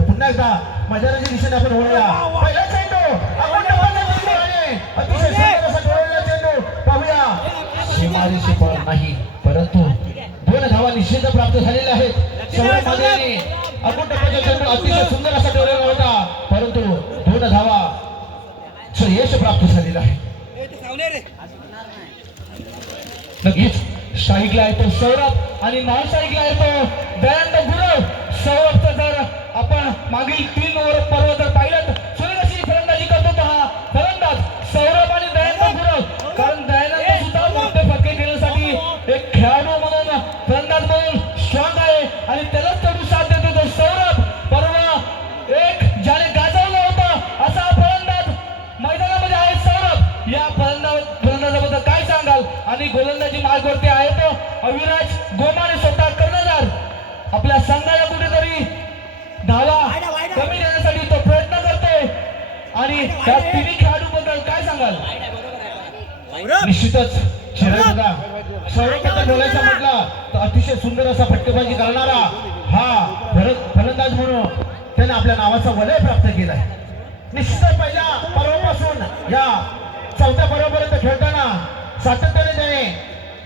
पुन्हा एकदा मैदानाच्या दिशेने आपण वळूया. पहिला चेंडू आपण अतिशय सुंदर असा डोळलेला चेंडू पाहूया. सीमारेषे पळ नाही, परंतु 2 धावा निश्चित प्राप्त झालेल्या आहेत. सौरभ माने आपण टप्प्याचा चेंडू अतिशय सुंदर असा डोळलेला होता, परंतु 2 धावा यश प्राप्त झालेलं आहे. नक्कीच शाहीकला येतो सौरभ आणि नॉन शाहीकला येतो दयानंद गुरव. सौरभचा जर आपण मागील 3 ओव्हर पर्व जर पाहिलं सुरेख अशी फलंदाजी करतो तो हा फलंदाज सौरभ आणि दयानंद गुरव. कारण दयानंद सुद्धा मोठे फटके देण्यासाठी एक खेळाडू म्हणून फलंदाज म्हणून स्ट्रॉंग आहे आणि त्यालाच तेवढी साथ देतो तो सौरभ. परवा एक ज्याने गाजवलं होतं असा फलंदाज मैदानामध्ये आहे सौरभ. या फलंदाजाबद्दल काय सांगाल? आणि गोलंदाजी मार्गावरती आहे तो अविराज गोमाने, स्वतः कर्णधार. आपल्या संघाला कुठेतरी धावा कमी देण्यासाठी तो प्रयत्न करतोय. आणि त्या तिन्ही खेळाडूबद्दल काय सांगाल? निश्चितच सौरभबद्दल बोलायचं म्हटलं तर अतिशय सुंदर असा फटकेबाजी करणारा हा फलंदाज म्हणून त्याने आपल्या नावाचा वलय प्राप्त केलाय. निश्चितच पहिल्या पर्वापासून या 4थ्या पर्वापर्यंत खेळताना सातत्याने त्याने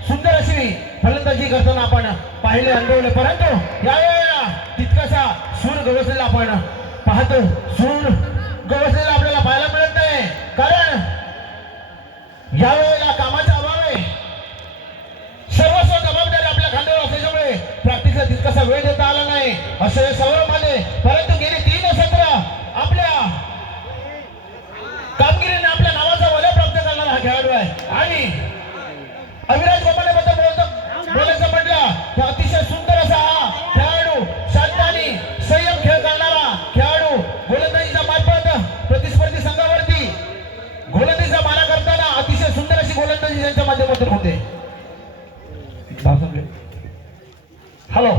सुंदर अशी फलंदाजी करताना आपण पाहिले, अनुभवले. परंतु यावेळेला तितकासा सूर गवसलेला आपण पाहतो. सूर गवसलेला आपल्याला पाहायला मिळत नाही, कारण यावेळेला कामाचा अभाव आहे. सर्वस्व जबाबदारी आपल्या खांद्यावर असल्यामुळे प्रॅक्टिसला तितकासा वेळ देता आला नाही असे सौरभ माने. परंतु गेली 3 सत्र आपल्या कामगिरीने आपल्या नावाचा वलय प्राप्त करणारा हा खेळाडू आहे. आणि अविराज गोमानेबद्दल बोलायचं म्हटलं तर अतिशय सुंदर असा हा खेळाडू, शांत आणि संयम खेळ करणारा खेळाडू. गोलंदाजीच्या मार्फत प्रतिस्पर्धी संघावरती गोलंदाजीचा मारा करताना अतिशय सुंदर अशी गोलंदाजी त्यांच्या माध्यमातून होते. हॅलो,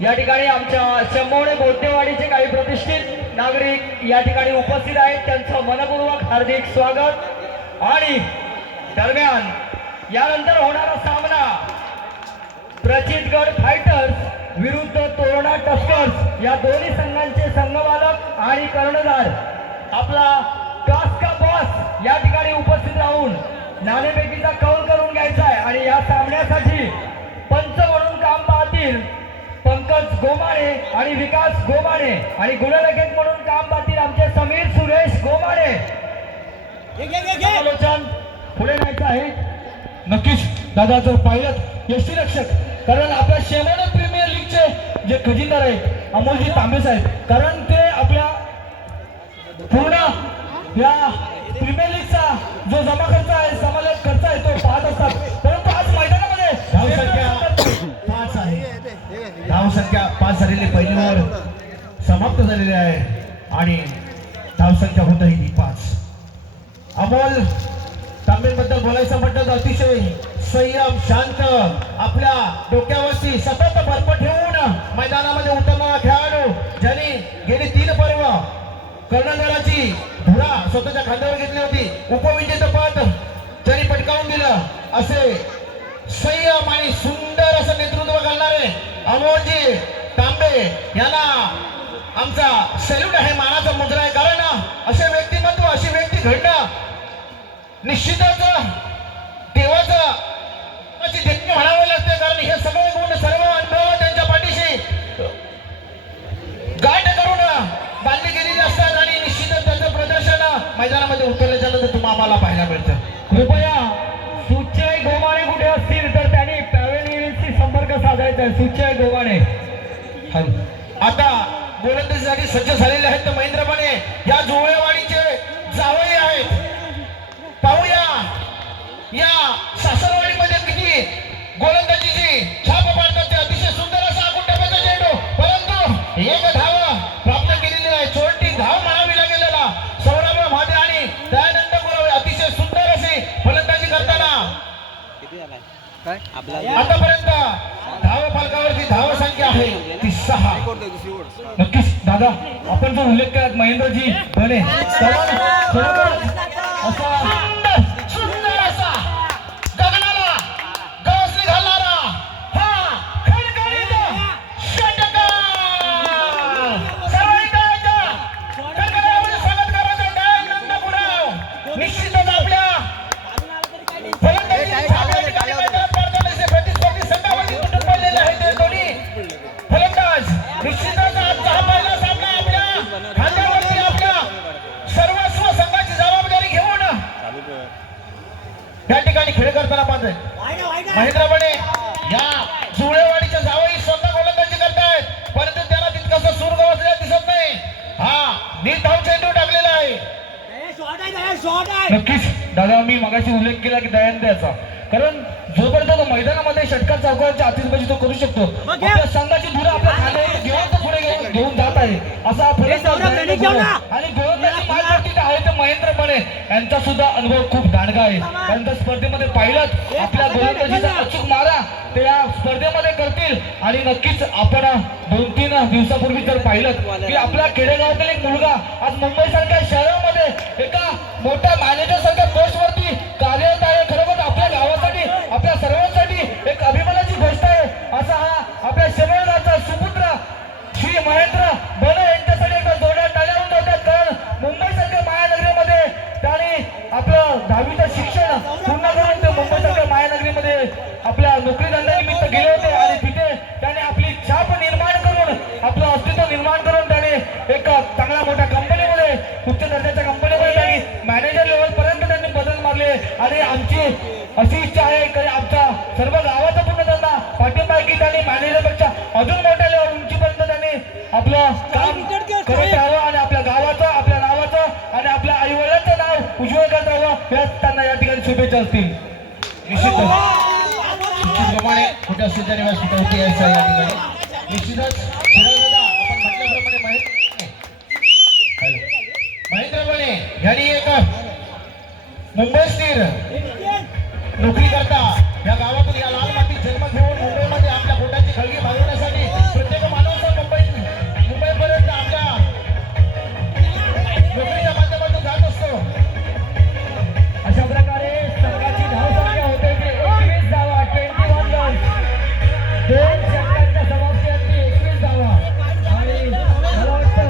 या ठिकाणी आमच्या शंभवणे बोटेवाडीचे काही प्रतिष्ठित नागरिक या ठिकाणी उपस्थित आहेत. त्यांचं मनपूर्वक हार्दिक स्वागत. आणि दरम्यान यानंतर होणारा सामना प्रचितगड फायटर्स विरुद्ध तोरणा टस्कर्स या दोन्ही संघांचे संघमालक आणि कर्णधार आपला कास्का बॉस या ठिकाणी उपस्थित राहून नाणेफेकीचा कौल करून घ्यायचा आहे. आणि या सामन्यासाठी पंच म्हणून काम पाहतील पंकज गोमाणे आणि विकास गोमाणे, आणि गुणलेखक म्हणून काम पाहतील आमचे समीर सुरेश गोमाणे. आलोचन पुढे न्यायचं आहे. नक्कीच दादा, जर पाहिलं यष्टीरक्षक, कारण आपल्या शेमोने प्रीमियर लीगचे जे खजिनदार आहेत अमोलजी तांबे साहेब, कारण ते आपल्या पूर्ण या प्रीमियर लीगचा जो जमा खर्च आहे, समालोचन खर्च आहे तो पाहत असतात. परंतु आज मैदानामध्ये धावसंख्या 5 आहे. धावसंख्या 5 झालेली पहिली ओव्हर समाप्त झालेली आहे आणि धावसंख्या होत आहे ती 5. अमोल तांबेबद्दल बोलायचं म्हटलं तर अतिशय संयम, शांत, आपल्या डोक्यावरती सतत बर्फ ठेवून मैदानामध्ये उतरणारा खेळाडू, ज्याने गेली 3 पर्व कर्णधाराची धुरा स्वतःच्या खांद्यावर घेतली होती. उपविजेतेपद त्यांनी पटकावून दिलं. असे संयम आणि सुंदर असं नेतृत्व करणारे अमोलजी तांबे यांना आमचा सॅल्यूट आहे, मानाचा मुद्रा आहे. कारण असे व्यक्तिमत्व, अशी व्यक्ती घडणं निश्चितच देवाचं देणगी म्हणावे लागते. कारण हे सगळे गुण, सर्व अनुभव त्यांच्या पाठीशी गाठ करून बांधली गेलेली असतात आणि निश्चितच त्याचं प्रदर्शन मैदानामध्ये उतरल्याच्यानंतर तुम्हाला आम्हाला पाहायला मिळतं. कृपया सुचय गोमाणे कुठे असतील तर त्यांनी पॅव्हेलियनशी संपर्क साधायचा आहे. सुचय गोमाणे आता गोलंदाजीसाठी सज्ज झालेले आहेत. तर महेंद्रपणे या जुळेवाडीचे जावई आहेत. पाहूया या सासरवाडीमध्ये किती गोलंदाजीची छाप पाडतात ते. अतिशय सुंदर असा आपण टप्प्याचा चेंडू, परंतु एक धाव प्राप्त केलेली आहे. 34 धाव म्हणावी लागलेला सौरभ माने आणि दयानंद गुरव अतिशय सुंदर अशी फलंदाजी करताना आतापर्यंत धाव फलकावरची धाव संख्या आहे ती 6. नक्कीच दादा, आपण जो उल्लेख केला महेंद्रजी बने सुंदर असा गगनाला गवसणी घालणारा हा खडखडीत षटकार. सर्व खांद्यावरती आपल्या सर्वस्व संघाची जबाबदारी घेऊन या ठिकाणी खेळ करताना पाहतोय महेंद्र बने या जुळेवाडीच्या जावई स्वतः गोलंदाजी करतायत, परंतु त्याला तितकासा सूर गवसलेला दिसत नाही. हा नीट धाव चेंडू टाकलेला आहे. नक्कीच दादा, मी मगाशी उल्लेख केला की दयान द्यायचा, कारण जोपर्यंत तो मैदानामध्ये षटकार चौकाराची आतिषबाजी तो करू शकतो, आपल्या संघाची धुरा आपल्या खांद्यावर घेऊन तो पुढे घेऊन जात आहे असा आणि गोलंदाजी मालमत्तेत आहे ते महेंद्र बने यांचा सुद्धा अनुभव खूप दांडगा आहे. कारण त्या स्पर्धेमध्ये पाहिलं आपल्या गोलंदाजीचा अचूक मारा ते या स्पर्धेमध्ये करतील. आणि नक्कीच आपण 2-3 दिवसापूर्वी जर पाहिलं की आपल्या खेडेगावातील एक मुलगा आज मुंबईसारख्या शहरामध्ये एका मोठ्या मॅनेजर सारख्या पोस्टवरती कार्यरत आहे. खरोखर आपल्या गावासाठी आपल्या सर्वांसाठी एक अभिमानाची गोष्ट आहे. असा हा आपल्या शहराचा सुपुत्र श्री महेंद्र बने यांच्यासाठी एकदा जोरदार टाळ्या होऊन जातात. कारण मुंबईसारख्या महानगरीमध्ये त्यांनी आपलं 10वीचं शिक्षण पूर्ण करून ते मुंबईसारख्या महानगरीमध्ये आपल्या नोकरी धंद्यानिमित्त गेले होते आणि तिथे त्याने आपली छाप निर्माण करून आपलं अस्तित्व निर्माण करून त्याने एक चांगल्या मोठ्या कंपनीमध्ये उच्च दर्जाच्या कंपनीमध्ये त्यांनी मॅनेजर लेवल पर्यंत त्यांनी बदल मारले. आणि आमची अशी इच्छा आहे की आमच्या सर्व गावाचा पूर्ण त्यांना पाठिंबा आहे की त्यांनी मॅनेजरपेक्षा अजून मोठ्या लेवल उंचीपर्यंत त्यांनी आपलं काम करत राहावं आणि आपल्या गावाचं आपल्या नावाचं आणि आपल्या आई वडिलांचं नाव उज्ज्वल करत राहावं याच त्यांना या ठिकाणी शुभेच्छा असतील. निश्चितप्रमाणे कुठे असेल तरी होती यायचं या ठिकाणी निश्चितच आपण म्हटल्याप्रमाणे महेंद्र बने यांनी एक मुंबई स्थिर नोकरी करता या गावातून या लाल मातीत जन्म घेऊन मुंबईमध्ये आपल्या पोटाची खळगी भागवण्यासाठी प्रत्येक माणूस मुंबईपर्यंत आपल्या नोकरीच्या माध्यमातून जात असतो. अशा प्रकारे संघाची धावसंख्या होते की 21 धावा, 21 रन्स. 2 षटकांच्या समाप्तीअंती 21 धावा आणि मला वाटतं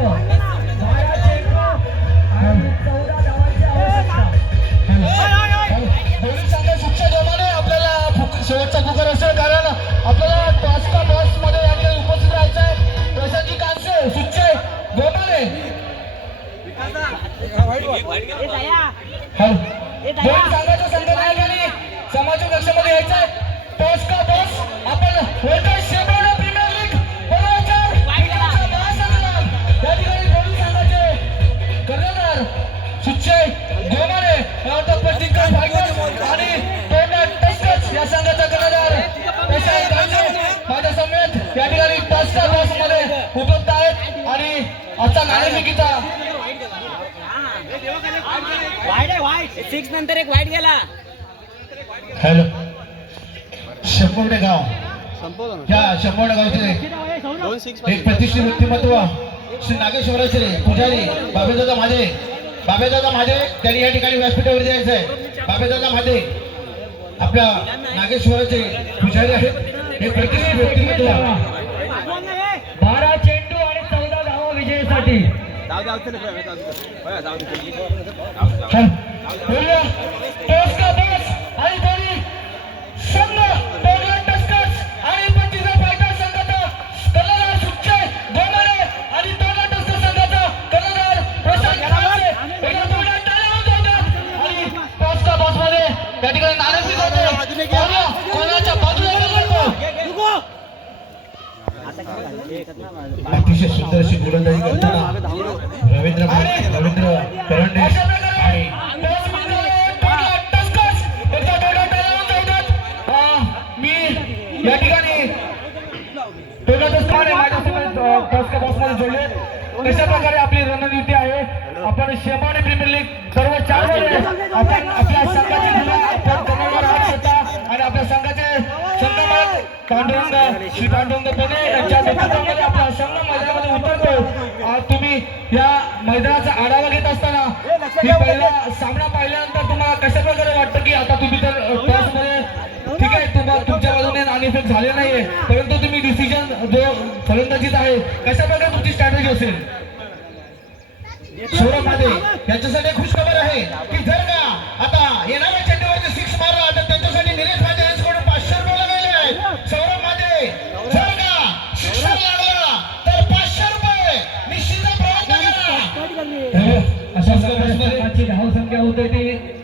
12 चेंडू आणि 14 धावांची आवश्यकता. दोन्ही संघ शिक्षा जोमाने आपल्याला शेवटचा पुकार असेल, कारण आपल्याला टॉसका बॉस मध्ये या ठिकाणी उपस्थित राहायचं आहे. प्रशांतजी कांसे सुच्चे गोमाने दोन संघाच्या संघनायकांनी समाज कक्षामध्ये यायचं आहे. टॉसका बॉस आपण होता शेवटचा प्रीमियर लीग बरोबर महासंग्राम या ठिकाणी दोन्ही संघाचे कर्णधार सुच्चे गोमाने प्रतिका फायटर आणि टोना टस्कर्स या संघाचा कर्णधार प्रशांत कांसे माझ्या समेत या ठिकाणी टॉसका बॉस मध्ये उपलब्ध आहेत. आणि आजचा नाणेफेकीचा सिक्स नंतर एक वाईट गेला. हॅलो शंभवडे गाव या शंभवडे गावचे एक प्रतिष्ठित व्यक्तिमत्व श्री नागेश्वराचे पुजारी बाबेदादा माझे त्यांनी या ठिकाणी व्यासपीठावर जायचं आहे. बाबेदादा माझे आपल्या नागेश्वराचे पुजारी आहेत. एक प्रतिष्ठित व्यक्तिमत्व 12 चेंडू आणि 14 धावा विजयासाठी त्या ठिकाणी नाणेफेक होते. कोणाच्या बाजूला अतिशय सुंदर अशी गोलंदाजी करताना रवींद्र करंडे आणि मी या ठिकाणी टॉसका बॉक्समध्ये जोडले. कशा प्रकारे आपली रणनीती आहे, आपण शेमाने प्रीमियर लीग सर्व 4 मध्ये आपण आपल्या संघाची आणि आपल्या संघाचे संघमालक श्री पांडुरंग पुणे यांच्या नेतृत्वामध्ये आपला संघ मैदानामध्ये उतरतो. तुम्ही या मैदानाचा आढावा घेत असताना पहिला सामना पाहिल्यानंतर तुम्हाला कशा प्रकारे वाटतं की आता तुम्ही तर टॉसमध्ये ठीक आहे, तुमच्या बाजूने नाणेफेक झाले नाहीये, परंतु तुम्ही डिसिजन जो फलंदाजीचा आहे कशा प्रकारे तुमची स्ट्रॅटेजी असेल? सौरभ मादे यांच्यासाठी खुशखबर आहे की जर का आता येणाऱ्या चेंडूवरती 6 मारला तर त्यांच्यासाठी निलेश माझे यांच्याकडून 500 रुपये लागलेले आहेत. सौरभ मादे जर का 6 लागला तर 500 रुपये निश्चित प्रयत्न मध्ये संघाची धावसंख्या होते ती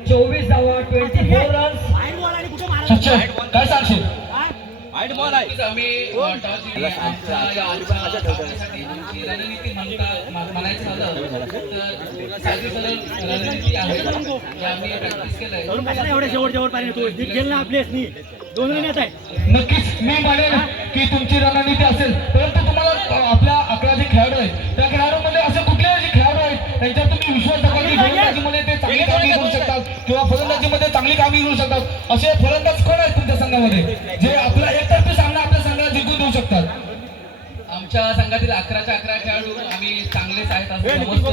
24 धावा 24 रन्स. वाईट बॉल आणि कुठं मारा शिक्षक काय सांगशील? वाईट बॉल आहे नक्कीच आम्ही टॉस जिंकली. आमच्या या साठी आमची रणनीती म्हणायचं झालं तर साधी सरळ रणनीती आहे की आम्ही प्रॅक्टिस केलंय. तरुण कशाला एवढ्या शेवट पाहिजे तू नीट गेल ना आपलेच नी 2 रन येत आहे. नक्कीच मी म्हणेन की तुमची रणनीती असेल, परंतु तुम्हाला आपल्या 11 जे खेळाडू आहेत त्या खेळाडूमध्ये असे कुठले जे खेळाडू आहेत त्यांच्यावर तुम्ही विश्वास दाखवा की फलंदाजीमध्ये ते चांगली कामगिरी करू शकतात किंवा फलंदाजीमध्ये चांगली कामगिरी करू शकतात. असे फलंदाज कोण आहेत तुमच्या संघामध्ये जे आपला एकतर्फी सामना आपल्या संघाला जिंकून देऊ शकतात? आमच्या संघातील 11च्या 11 खेळाडू आम्ही चांगलेच आहेत असं समजतो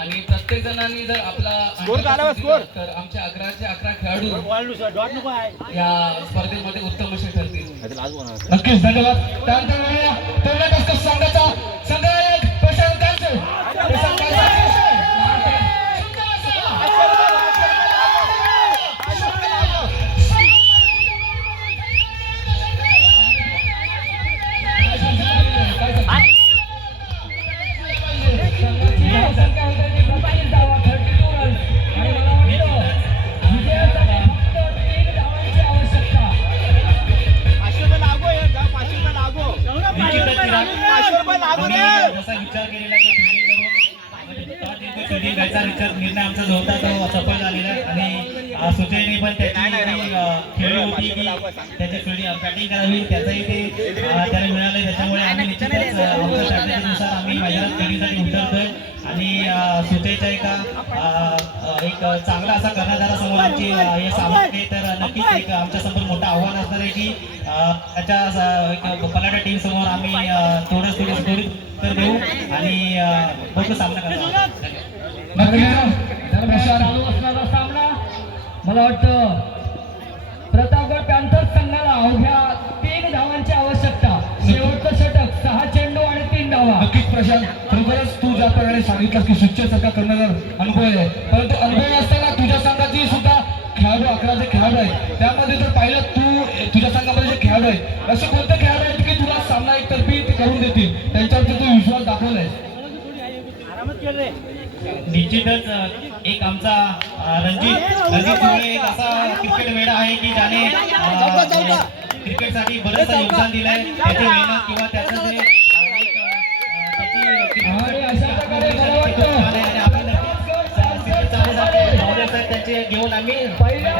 आणि प्रत्येक जणांनी जर आपला 100% दिलं तर आमच्या 11चे 11 खेळाडू डॉट नको आहे या स्पर्धेमध्ये उत्तम असे ठरतील. नक्कीच धन्यवाद. त्यानंतर वेळेला तोरणा टस्कर्स संघाचा संघनायक प्रशांत कांचे. प्रशांत कांचे. संघाची धावसंख्या होते ती 25 धावा 32 रन्स. आणि मला वाटतं विजयासाठी फक्त 3 धावांची आवश्यकता. 500 रुपये लागो हे 500 रुपये लागो 500 रुपये लागो रे. जसा विचार केलेला तो फिल्डिंग घ्यायचा निर्णय आमचा जो होता तो सफल झालेला आहे. आणि सुजयने पण त्याची खेळी होती की त्याची फिल्डिंग बॅटिंग करावी त्याचंही ते त्याला मिळालं. त्याच्यामुळे आम्ही निश्चितच आमच्या स्ट्रॅटेजीनुसार आम्ही मैदानात खेळीसाठी उतरतोय. आणि सुजयच्या एक चांगला असा कर्णधारासमोर आमची हे सामने तर नक्कीच एक आमच्या समोर मोठं आव्हान असणार आहे की त्याच्या एक पलाटा टीम समोर आम्ही थोडी उत्तर देऊ आणि बघू सामना करणार. दरम्यान चालू असणारा सामना मला वाटतं प्रतापगड पॅन्थर्स संघाला अवघ्या 3 धावांची आवश्यकता. शेवटचं षटक 6 चेंडू आणि 3 धावा. नक्कीच प्रशांत, खरोखरच तू ज्या प्रकारे सांगितलं की सुच्चसारखा कर्णधार अनुभव आहे, परंतु अनुभव असताना तुझ्या संघाची सुद्धा खेळाडू 11 जे खेळाडू आहेत त्यामध्ये जर पाहिलं तू तुझ्या संघामध्ये जे खेळाडू आहेत असे कोणते खेळाडू आहेत की तुला सामना एकतर्फी करून देतील त्यांच्यावरती तू विश्वास दाखवलाय? आरामात खेळ रे. निश्चितच एक आमचा रणजित मुळे एक असा क्रिकेट वेडा आहे की ज्याने क्रिकेटसाठी बरंचसं योगदान दिलंय. त्याची मेहनत किंवा त्याचं जे आणि अशा प्रकारे मला वाटतं त्याचे घेऊन आम्ही पहिल्या